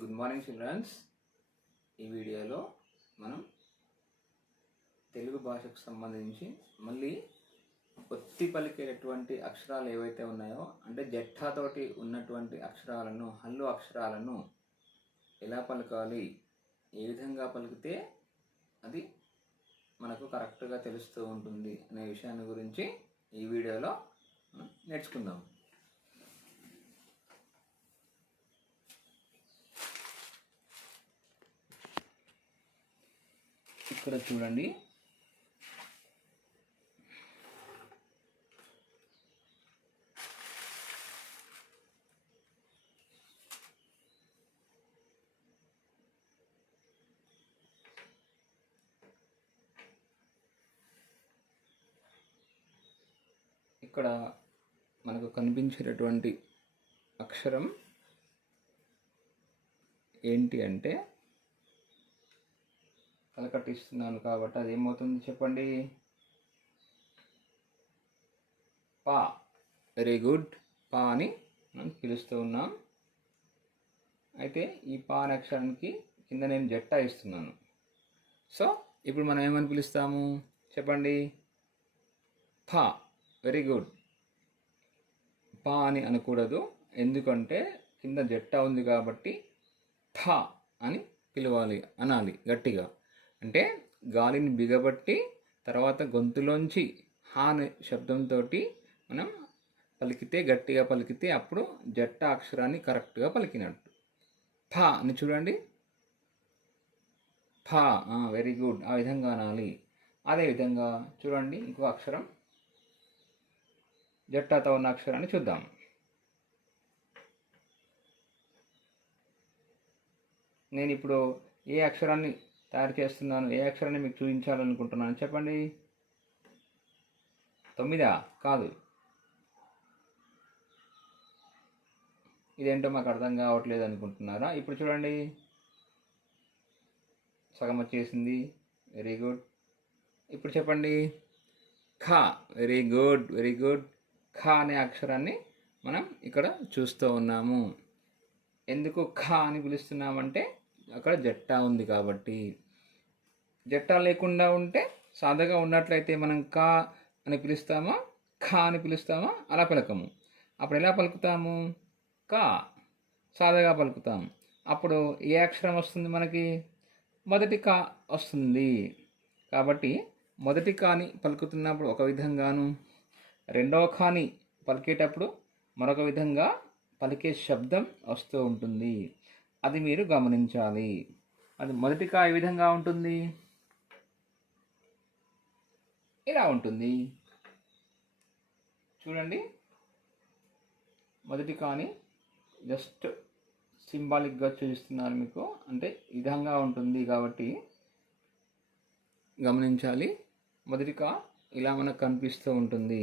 Good morning children's. ఈ వీడియోలో మనం తెలుగు భాషకు సంబంధించి మళ్ళీ ఒత్తి పలికేటటువంటి అక్షరాలు ఏవైతే ఉన్నాయో, అంటే జఠాతోటి ఉన్నటువంటి అక్షరాలను, హల్లు అక్షరాలను ఎలా పలకాలి, ఏ విధంగా పలికితే అది మనకు కరెక్ట్గా తెలుస్తూ ఉంటుంది అనే విషయాన్ని గురించి ఈ వీడియోలో నేర్చుకుందాం. ఇక్కడ చూడండి, ఇక్కడ మనకు కనిపించేటటువంటి అక్షరం ఏంటి అంటే, కలకట్టిస్తున్నాను కాబట్టి అది ఏమవుతుంది చెప్పండి? పా. Very good. పా అని మనం పిలుస్తూ ఉన్నాం. అయితే ఈ పా అనే అక్షరానికి కింద నేను జట్టా ఇస్తున్నాను. సో ఇప్పుడు మనం ఏమని పిలుస్తాము చెప్పండి? ఫా. Very good. పా అని అనకూడదు, ఎందుకంటే కింద జట్టా ఉంది కాబట్టి థా అని అనాలి గట్టిగా. అంటే గాలిని బిగబట్టి తర్వాత గొంతులోంచి హా అనే శబ్దంతో మనం పలికితే, గట్టిగా పలికితే అప్పుడు జట్టా అక్షరాన్ని కరెక్ట్గా పలికినట్టు. ఫా అని చూడండి. ఫా. Very good. ఆ విధంగా అనాలి. అదేవిధంగా చూడండి, ఇంకో అక్షరం జట్టాతో ఉన్న అక్షరాన్ని చూద్దాం. నేను ఇప్పుడు ఏ అక్షరాన్ని తయారు చేస్తున్నాను, ఏ అక్షరాన్ని మీకు చూపించాలనుకుంటున్నాను చెప్పండి? 9 కాదు. ఇదేంటో మాకు అర్థం కావట్లేదు అనుకుంటున్నారా? ఇప్పుడు చూడండి, సగం వచ్చేసింది. Very good. ఇప్పుడు చెప్పండి, ఖా. Very good, very good. ఖా అనే అక్షరాన్ని మనం ఇక్కడ చూస్తూ ఉన్నాము. ఎందుకు ఖా అని పిలుస్తున్నామంటే అక్కడ జట్టా ఉంది కాబట్టి. జట్టా లేకుండా ఉంటే, సాదాగా ఉన్నట్లయితే మనం కా అని పిలుస్తామా, ఖా అని పిలుస్తామా? అలా పలకము. అప్పుడు ఎలా పలుకుతాము? కా. సాదాగా పలుకుతాము. అప్పుడు ఏ అక్షరం వస్తుంది మనకి? మొదటి కా వస్తుంది. కాబట్టి మొదటి కాని పలుకుతున్నప్పుడు ఒక విధంగాను, రెండవ కాని పలికేటప్పుడు మరొక విధంగా పలికే శబ్దం వస్తూ ఉంటుంది. అది మీరు గమనించాలి. అది మొదటి కా ఏ విధంగా ఉంటుంది? ఇలా ఉంటుంది. చూడండి, మొదటి కాని జస్ట్ సింబాలిక్గా చూపిస్తున్నాను మీకు. అంటే ఈ విధంగా ఉంటుంది కాబట్టి గమనించాలి. మొదటి కా ఇలా మనకు కనిపిస్తూ ఉంటుంది.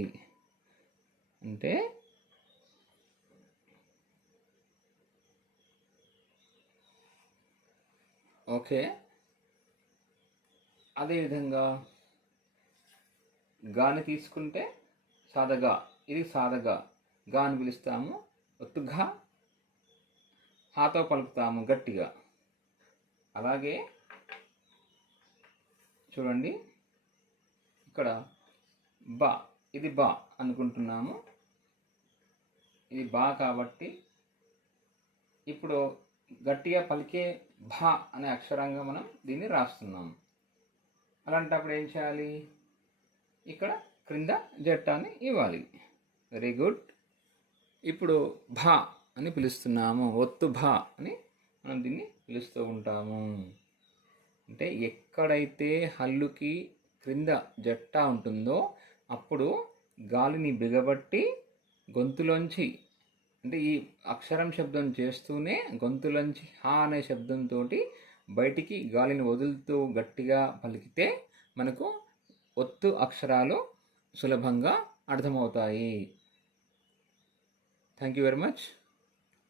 అంటే ఓకే. అదేవిధంగా గాని తీసుకుంటే సాదగా, ఇది సాదగా గా అని పిలుస్తాము. ఒత్తుగా హాతో పలుకుతాము గట్టిగా. అలాగే చూడండి, ఇక్కడ బా, ఇది బా అనుకుంటున్నాము. ఇది బా కాబట్టి ఇప్పుడు గట్టిగా పలికే భా అనే అక్షరంగా మనం దీన్ని రాస్తున్నాం. అలాంటప్పుడు ఏం చేయాలి? ఇక్కడ క్రింద జట్టాన్ని ఇవ్వాలి. Very good. ఇప్పుడు భా అని పిలుస్తున్నాము. ఒత్తు భా అని మనం దీన్ని పిలుస్తూ ఉంటాము. అంటే ఎక్కడైతే హల్లుకి క్రింద జట్టా ఉంటుందో అప్పుడు గాలిని బిగబట్టి గొంతులోంచి, అంటే ఈ అక్షరం శబ్దం చేస్తూనే గొంతులోంచి హా అనే శబ్దంతో బయటికి గాలిని వదులుతూ గట్టిగా పలికితే మనకు ఒత్తు అక్షరాలు సులభంగా అర్థమవుతాయి. Thank you very much.